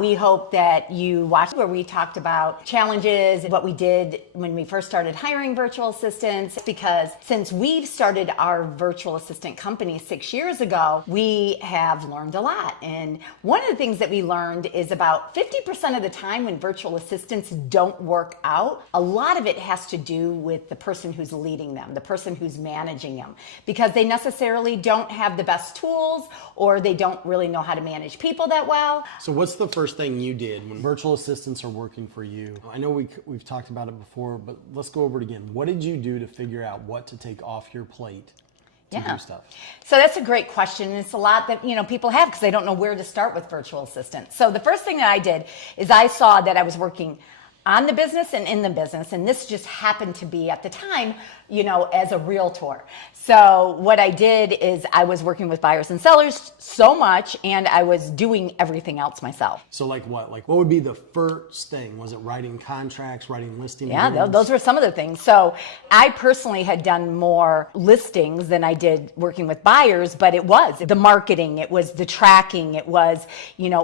We hope that you watched where we talked about challenges, what we did when we first started hiring virtual assistants, because since we've started our virtual assistant company 6 years ago, we have learned a lot. And one of the things that we learned is about 50% of the time when virtual assistants don't work out, a lot of it has to do with the person who's leading them, the person who's managing them, because they necessarily don't have the best tools or they don't really know how to manage people that well. So what's the first thing you did when virtual assistants are working for you? I know we've talked about it before, but let's go over it again. What did you do to figure out what to take off your plate to do stuff? So that's a great question. It's a lot that people have because they don't know where to start with virtual assistants. So the first thing that I did is I saw that I was working on the business and in the business, and this just happened to be at the time, as a realtor. So what I did is I was working with buyers and sellers so much, and I was doing everything else myself. So like what? Like what would be the first thing? Was it writing contracts, writing listing agreements? Yeah, those were some of the things. So I personally had done more listings than I did working with buyers, but it was the marketing, it was the tracking, it was,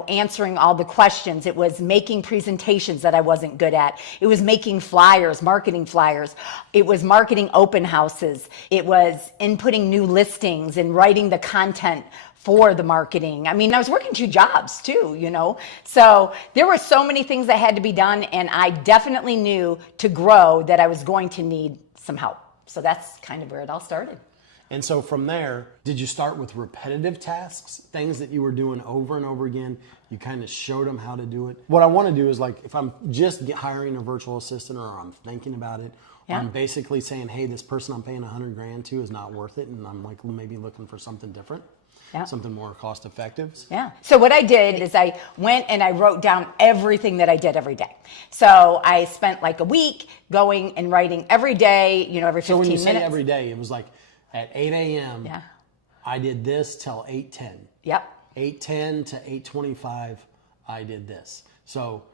answering all the questions, it was making presentations that I wasn't good at, it was making flyers, marketing flyers, it was marketing open houses, it was inputting new listings and writing the content for the marketing. I mean, I was working 2 jobs too, So there were so many things that had to be done, and I definitely knew to grow that I was going to need some help. So that's kind of where it all started. And so from there, did you start with repetitive tasks, things that you were doing over and over again? You kind of showed them how to do it. What I want to do is, like, if I'm just hiring a virtual assistant or I'm thinking about it, I'm basically saying, hey, this person I'm paying $100,000 to is not worth it, and I'm like maybe looking for something different. Something more cost effective. So what I did is I went and I wrote down everything that I did every day. So I spent like a week going and writing every day, every 15 minutes. So when you say every day, it was like at 8 a.m. I did this till 8:10. 8:10 to 8:25, I did this. So,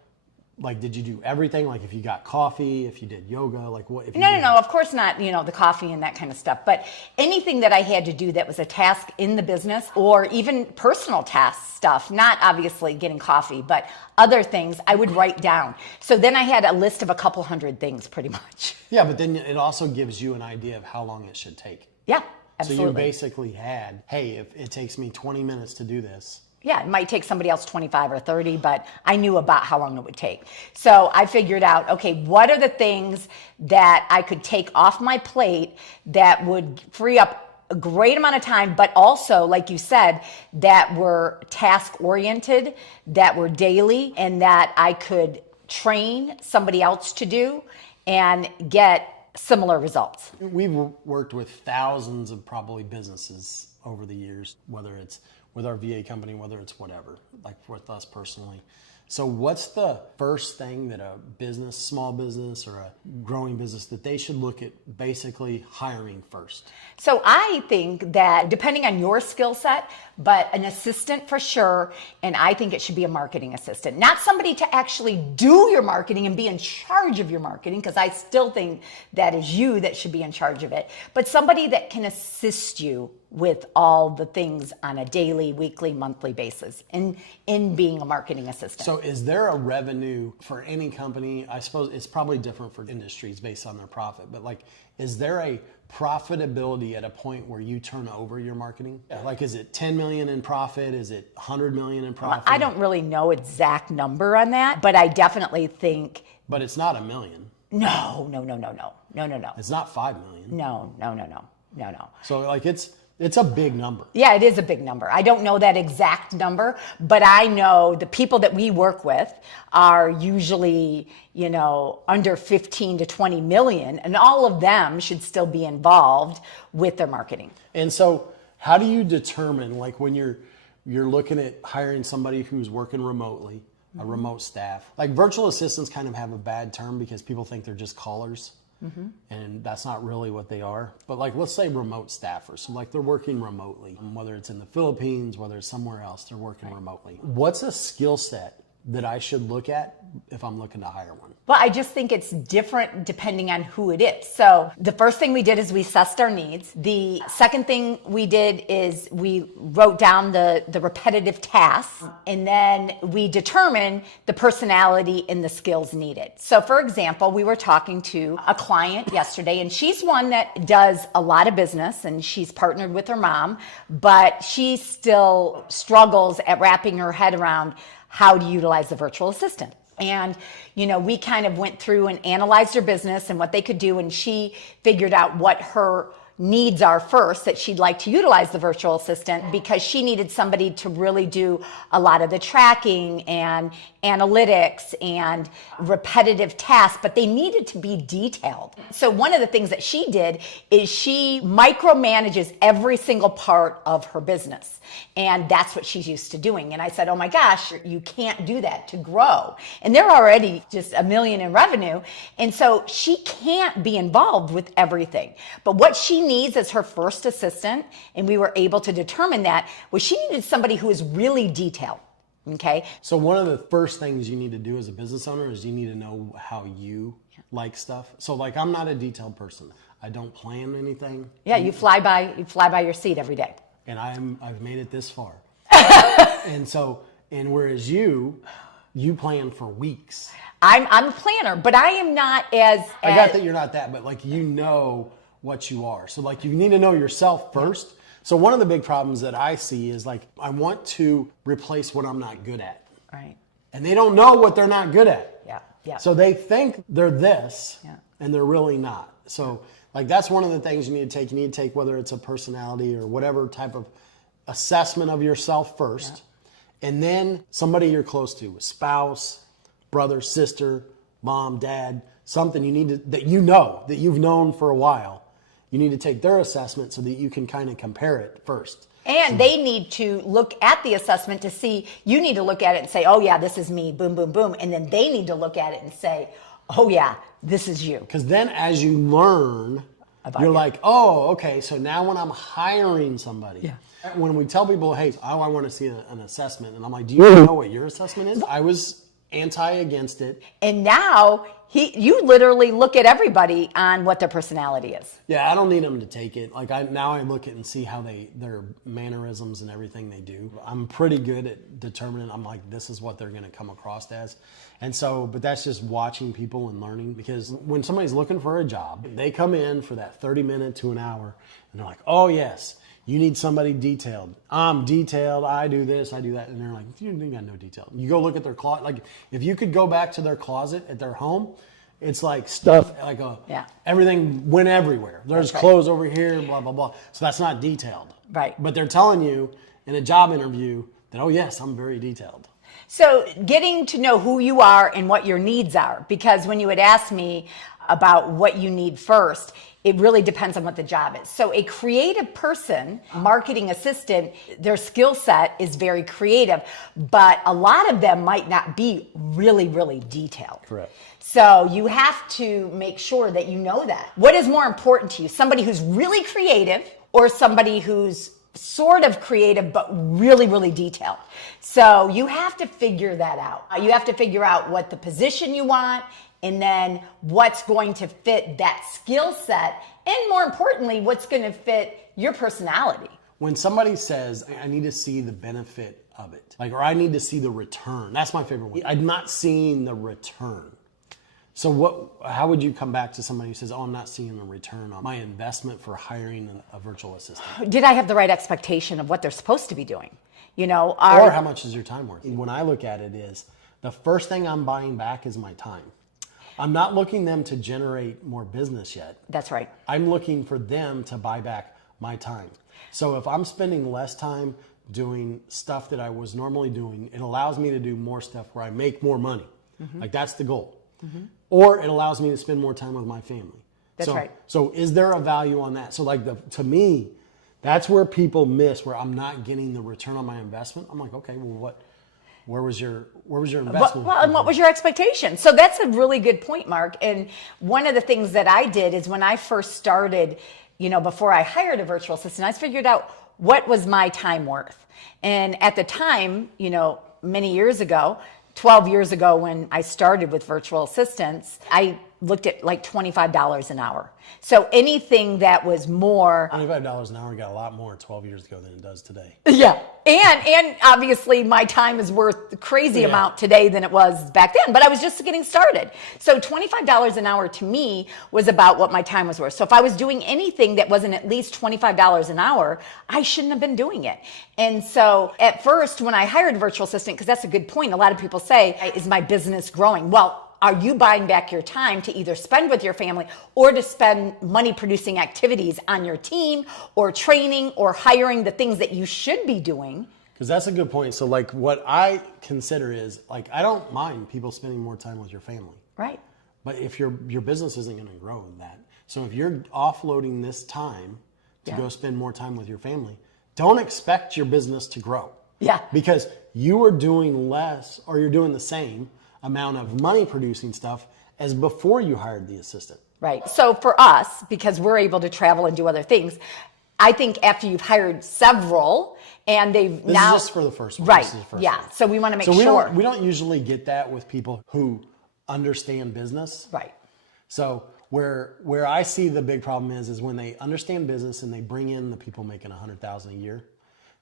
like, did you do everything? Like, if you got coffee, if you did yoga, like what? If you No, of course not, the coffee and that kind of stuff. But anything that I had to do that was a task in the business or even personal task stuff, not obviously getting coffee, but other things I would write down. So then I had a list of a couple hundred things pretty much. Yeah, but then it also gives you an idea of how long it should take. Yeah, absolutely. So you basically had, hey, if it takes me 20 minutes to do this. Yeah, it might take somebody else 25 or 30, but I knew about how long it would take. So I figured out, okay, what are the things that I could take off my plate that would free up a great amount of time, but also, like you said, that were task-oriented, that were daily, and that I could train somebody else to do and get similar results. We've worked with thousands of probably businesses over the years, whether it's with our VA company, whether it's whatever, like with us personally. So what's the first thing that a business, small business or a growing business, that they should look at basically hiring first? So I think that depending on your skill set, but an assistant for sure, and I think it should be a marketing assistant. Not somebody to actually do your marketing and be in charge of your marketing, because I still think that is you that should be in charge of it, but somebody that can assist you with all the things on a daily, weekly, monthly basis in being a marketing assistant. So is there a revenue for any company? I suppose it's probably different for industries based on their profit, but like, is there a profitability at a point where you turn over your marketing? Like, is it 10 million in profit? Is it 100 million in profit? I don't really know exact number on that, but I definitely think. But it's not $1 million. No. It's not 5 million. No. So like it's a big number. Yeah, it is a big number. I don't know that exact number, but I know the people that we work with are usually, under 15 to 20 million, and all of them should still be involved with their marketing. And so how do you determine, like, when you're looking at hiring somebody who's working remotely, a remote staff? Like, virtual assistants kind of have a bad term because people think they're just callers. And that's not really what they are. But like, let's say remote staffers. So like, they're working remotely, whether it's in the Philippines, whether it's somewhere else, they're working remotely. What's a skill set that I should look at if I'm looking to hire one? Well, I just think it's different depending on who it is. So the first thing we did is we assessed our needs. The second thing we did is we wrote down the repetitive tasks, and then we determined the personality and the skills needed. So for example, we were talking to a client yesterday, and she's one that does a lot of business, and she's partnered with her mom, but she still struggles at wrapping her head around how to utilize the virtual assistant. And, we kind of went through and analyzed her business and what they could do. And she figured out what her needs are first, that she'd like to utilize the virtual assistant, because she needed somebody to really do a lot of the tracking and analytics and repetitive tasks, but they needed to be detailed. So one of the things that she did is she micromanages every single part of her business. And that's what she's used to doing. And I said, oh my gosh, you can't do that to grow. And they're already just $1 million in revenue. And so she can't be involved with everything. But what she needs as her first assistant, and we were able to determine that, was she needed somebody who is really detailed. Okay. So one of the first things you need to do as a business owner is you need to know how you like stuff. So like, I'm not a detailed person. I don't plan anything. Yeah, you fly by your seat every day. And I've made it this far. and whereas you plan for weeks. I'm a planner, but I am not as I got that you're not that, but like what you are. So like you need to know yourself first. So one of the big problems that I see is like I want to replace what I'm not good at. Right. And they don't know what they're not good at. Yeah. Yeah. So they think they're this and they're really not. So like that's one of the things you need to take. You need to take whether it's a personality or whatever type of assessment of yourself first. Yeah. And then somebody you're close to, a spouse, brother, sister, mom, dad, something you need to, that you've known for a while. You need to take their assessment so that you can kind of compare it first. And they need to look at the assessment to see, you need to look at it and say, oh yeah, this is me, boom, boom, boom. And then they need to look at it and say, oh yeah, this is you. Because then as you learn, you're like, oh, okay, so now when I'm hiring somebody, when we tell people, hey, I want to see an assessment, and I'm like, do you know what your assessment is? I was against it. And now you literally look at everybody on what their personality is. Yeah, I don't need them to take it. Like now I look at and see how their mannerisms and everything they do. I'm pretty good at determining, I'm like, this is what they're going to come across as. And so, but that's just watching people and learning, because when somebody's looking for a job, they come in for that 30-minute to an hour and they're like, oh yes, you need somebody detailed. I'm detailed. I do this, I do that. And they're like, you ain't got no detail. You go look at their closet. Like if you could go back to their closet at their home, it's like stuff, like everything went everywhere. There's clothes over here, blah, blah, blah. So that's not detailed. Right. But they're telling you in a job interview that, oh yes, I'm very detailed. So getting to know who you are and what your needs are, because when you had asked me about what you need first, it really depends on what the job is. So a creative person, marketing assistant, their skill set is very creative, but a lot of them might not be really, really detailed. Correct. So you have to make sure that you know that. What is more important to you? Somebody who's really creative or somebody who's sort of creative but really, really detailed? So you have to figure that out. You have to figure out what the position you want, and then what's going to fit that skill set, and more importantly, what's going to fit your personality. When somebody says, I need to see the benefit of it, like, or I need to see the return, that's my favorite one. I'm not seeing the return. So how would you come back to somebody who says, oh, I'm not seeing the return on my investment for hiring a virtual assistant? Did I have the right expectation of what they're supposed to be doing? Or how much is your time worth? When I look at it is, the first thing I'm buying back is my time. I'm not looking them to generate more business yet. That's right. I'm looking for them to buy back my time. So if I'm spending less time doing stuff that I was normally doing, it allows me to do more stuff where I make more money. Mm-hmm. Like that's the goal. Mm-hmm. Or it allows me to spend more time with my family. That's right. So is there a value on that? So like to me, that's where people miss, where I'm not getting the return on my investment. I'm like, okay, well, where was your investment? Well, and what was your expectation? So that's a really good point, Mark. And one of the things that I did is when I first started, before I hired a virtual assistant, I figured out what was my time worth. And at the time, many years ago, 12 years ago when I started with virtual assistants, I looked at like $25 an hour. So anything that was more. $25 an hour got a lot more 12 years ago than it does today. Yeah. And obviously my time is worth the crazy amount today than it was back then, but I was just getting started. So $25 an hour to me was about what my time was worth. So if I was doing anything that wasn't at least $25 an hour, I shouldn't have been doing it. And so at first when I hired a virtual assistant, because that's a good point, a lot of people say, is my business growing? Well, are you buying back your time to either spend with your family or to spend money producing activities on your team or training or hiring the things that you should be doing? Because that's a good point. So like what I consider is like, I don't mind people spending more time with your family. Right. But if your business isn't going to grow in that. So if you're offloading this time to go spend more time with your family, don't expect your business to grow. Yeah. Because you are doing less or you're doing the same amount of money producing stuff as before you hired the assistant. Right. So for us, because we're able to travel and do other things, I think after you've hired several and they've This now. is just for the first one. Right. This is the first Yeah. one. So we want to make So sure. we don't usually get that with people who understand business. Right. So where I see the big problem is when they understand business and they bring in the people making $100,000 a year,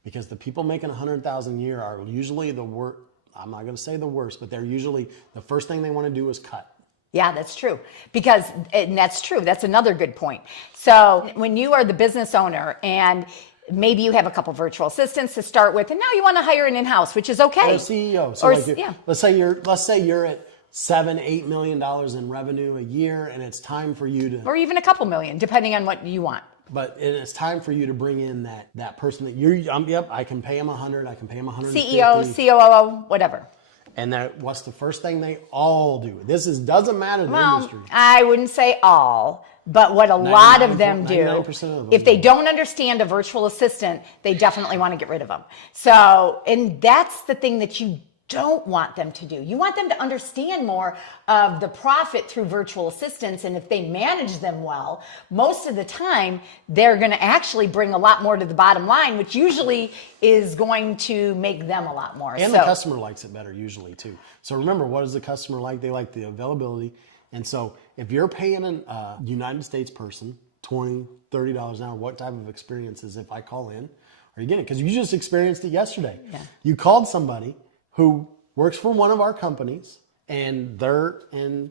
because the people making $100,000 a year are usually the worst. I'm not going to say the worst, but they're usually the first thing they want to do is cut. Yeah, that's true. Because, and that's true. That's another good point. So when you are the business owner and maybe you have a couple virtual assistants to start with, and now you want to hire an in-house, which is okay. Or a CEO. So Or, like yeah. let's say you're at $7-8 million in revenue a year, and it's time for you to. Or even a couple million, depending on what you want. But it's time for you to bring in that person that yep, I can pay him 100, I can pay him 150. CEO, COO, whatever. And what's the first thing they all do? Doesn't matter the industry. I wouldn't say all, but what a lot of them do, 99% of them if they do. don't understand a virtual assistant, they definitely want to get rid of them. So, and that's the thing that you don't want them to do. You want them to understand more of the profit through virtual assistants, and if they manage them well, most of the time they're going to actually bring a lot more to the bottom line, which usually is going to make them a lot more. And the customer likes it better usually too. So remember, what does the customer like? They like the availability. And so if you're paying a United States person $20, $30 an hour, what type of experience is if I call in, are you getting it? Because you just experienced it yesterday. Yeah. You called somebody who works for one of our companies, and they're in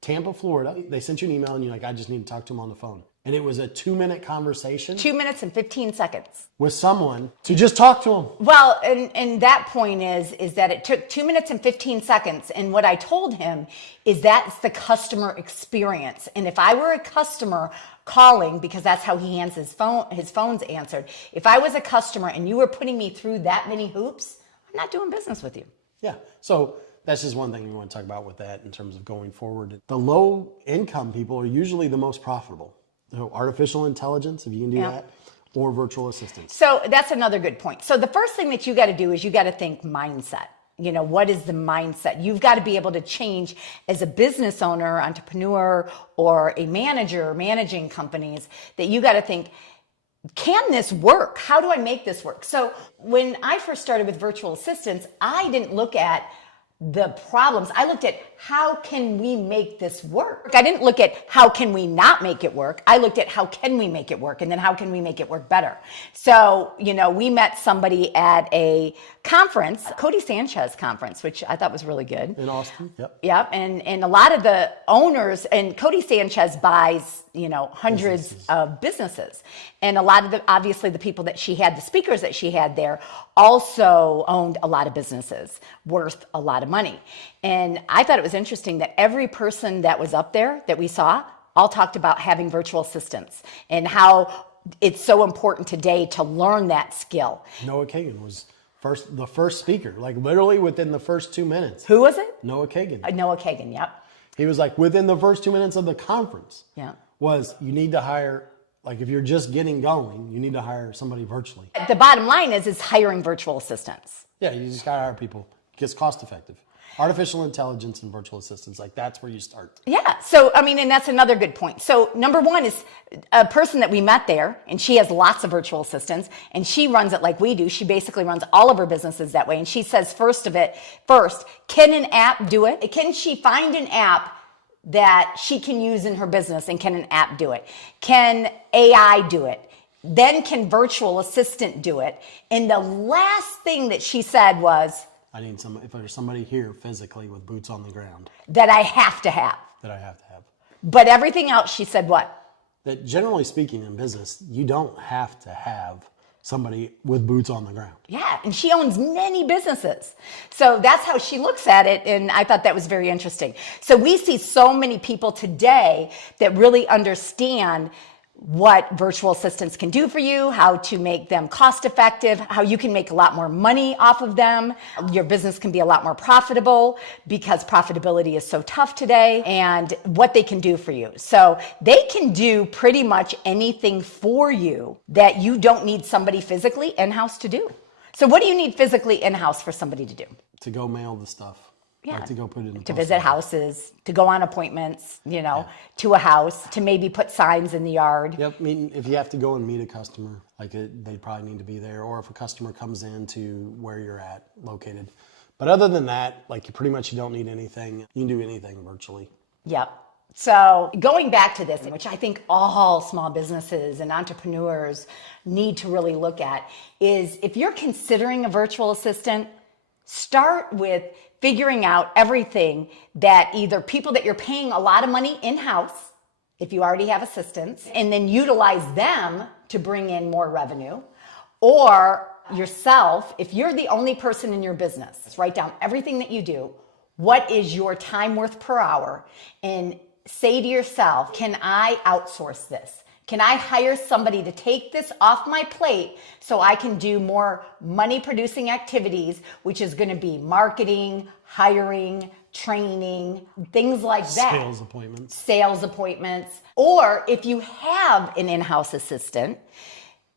Tampa, Florida. They sent you an email, and you're like, I just need to talk to them on the phone. And it was a 2-minute conversation 2 minutes and 15 seconds. with someone to just talk to them. Well, and that point is that it took 2 minutes and 15 seconds. And what I told him is that's the customer experience. And if I were a customer calling, because that's how he answers his phone's answered. If I was a customer and you were putting me through that many hoops, I'm not doing business with you. Yeah. So that's just one thing we want to talk about with that in terms of going forward. The low income people are usually the most profitable. So artificial intelligence, if you can do that, or virtual assistants. So that's another good point. So the first thing that you got to do is you got to think mindset. You know, what is the mindset? You've got to be able to change as a business owner, entrepreneur, or a manager managing companies, that you got to think, can this work? How do I make this work? So when I first started with virtual assistants, I didn't look at the problems. I looked at how can we make this work? I didn't look at how can we not make it work. I looked at how can we make it work, and then how can we make it work better. So, you know, we met somebody at a conference, Cody Sanchez conference, which I thought was really good. In Austin, yep. Yep, and a lot of the owners, and Cody Sanchez buys, you know, hundreds of businesses. And a lot of the, obviously the people that she had, the speakers that she had there, also owned a lot of businesses worth a lot of money. And I thought it was interesting that every person that was up there that we saw all talked about having virtual assistants and how it's so important today to learn that skill. Noah Kagan was the first speaker, like literally within the first 2 minutes. Who was it? Noah Kagan. Noah Kagan, yep. He was like within the first 2 minutes of the conference. Yeah. Was you need to hire, like if you're just getting going, you need to hire somebody virtually. The bottom line is hiring virtual assistants. Yeah, you just gotta hire people. It gets cost effective. Artificial intelligence and virtual assistants, like that's where you start. Yeah. So, I mean, and that's another good point. So number one is a person that we met there, and she has lots of virtual assistants, and she runs it like we do. She basically runs all of her businesses that way. And she says first, can an app do it? Can she find an app that she can use in her business, and can an app do it? Can AI do it? Then can virtual assistant do it? And the last thing that she said was, if there's somebody here physically with boots on the ground. That I have to have. But everything else, she said what? That generally speaking in business, you don't have to have somebody with boots on the ground. Yeah, and she owns many businesses. So that's how she looks at it, and I thought that was very interesting. So we see so many people today that really understand what virtual assistants can do for you, how to make them cost effective, how you can make a lot more money off of them. Your business can be a lot more profitable because profitability is so tough today, and what they can do for you. So they can do pretty much anything for you that you don't need somebody physically in-house to do. So what do you need physically in-house for somebody to do? To go mail the stuff. Yeah. Like to go put it in the to post visit office. houses, to go on appointments, to a house, to maybe put signs in the yard. Yep. I mean, if you have to go and meet a customer, they probably need to be there. Or if a customer comes in to where you're located. But other than that, you don't need anything. You can do anything virtually. Yep. So going back to this, which I think all small businesses and entrepreneurs need to really look at, is if you're considering a virtual assistant, start with figuring out everything that either people that you're paying a lot of money in-house, if you already have assistants, and then utilize them to bring in more revenue, or yourself, if you're the only person in your business, write down everything that you do, what is your time worth per hour, and say to yourself, can I outsource this? Can I hire somebody to take this off my plate so I can do more money producing activities, which is going to be marketing, hiring, training, things like that. Sales appointments. Or if you have an in-house assistant,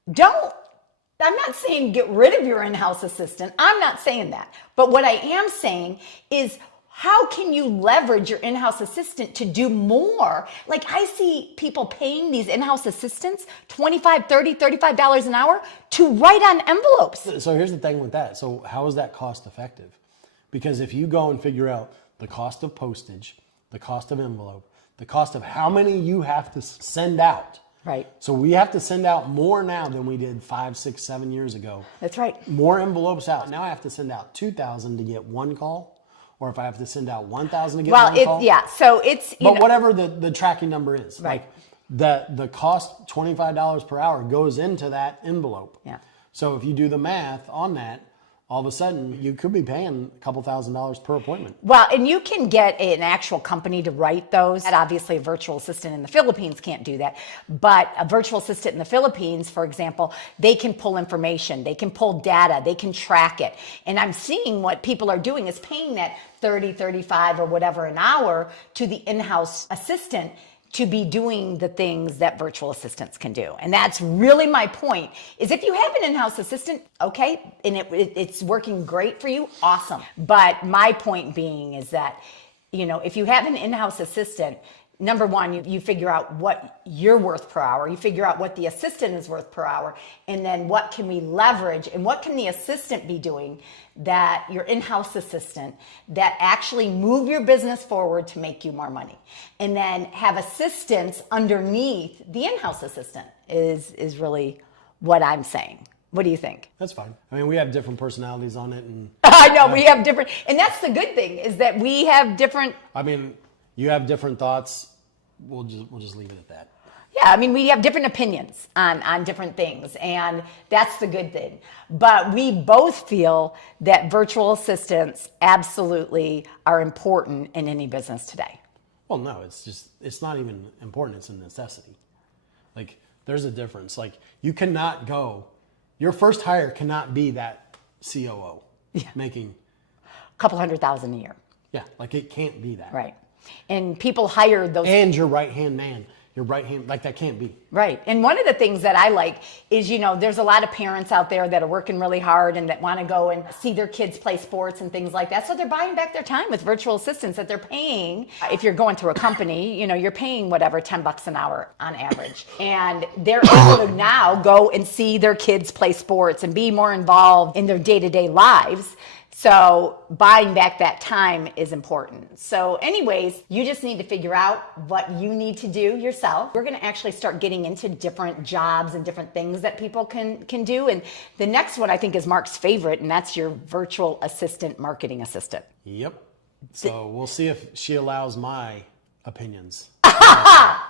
I'm not saying get rid of your in-house assistant. I'm not saying that. But what I am saying is, how can you leverage your in-house assistant to do more? Like, I see people paying these in-house assistants $25, $30, $35 an hour to write on envelopes. So here's the thing with that. So how is that cost effective? Because if you go and figure out the cost of postage, the cost of envelope, the cost of how many you have to send out. Right. So we have to send out more now than we did 5, 6, 7 years ago. That's right. More envelopes out. Now I have to send out 2,000 to get one call. Or if I have to send out 1,000 to get one call. So it's, but whatever the tracking number is. Right. The cost, $25 per hour, goes into that envelope. Yeah. So if you do the math on that, all of a sudden you could be paying a couple $1,000s per appointment. Well, and you can get an actual company to write those. And obviously a virtual assistant in the Philippines can't do that. But a virtual assistant in the Philippines, for example, they can pull information, they can pull data, they can track it. And I'm seeing what people are doing is paying that 30, 35 or whatever an hour to the in-house assistant to be doing the things that virtual assistants can do. And that's really my point, is if you have an in-house assistant, okay, and it's working great for you, awesome. But my point being is that, if you have an in-house assistant, number one, you figure out what you're worth per hour, you figure out what the assistant is worth per hour, and then what can we leverage and what can the assistant be doing, that your in-house assistant, that actually move your business forward to make you more money. And then have assistants underneath the in-house assistant is really what I'm saying. What do you think? That's fine. I mean, we have different personalities on it. And I know, we have different, and that's the good thing, is that we have different. I mean, you have different thoughts. We'll just leave it at that. Yeah, I mean, we have different opinions on different things, and that's the good thing. But we both feel that virtual assistants absolutely are important in any business today. Well, no, it's not even important. It's a necessity. Like, there's a difference. Like, you cannot your first hire cannot be that COO making a couple $100,000 a year. Yeah, like it can't be that. Right. And people hire those. And your right-hand man. your right hand, like that can't be. Right. And one of the things that I like is, there's a lot of parents out there that are working really hard and that want to go and see their kids play sports and things like that. So they're buying back their time with virtual assistants that they're paying. If you're going through a company, you're paying whatever, $10 an hour on average. And they're able to now go and see their kids play sports and be more involved in their day-to-day lives. So buying back that time is important. So anyways, you just need to figure out what you need to do yourself. We're going to actually start getting into different jobs and different things that people can do. And the next one I think is Mark's favorite, and that's your virtual assistant, marketing assistant. Yep. So we'll see if she allows my opinions.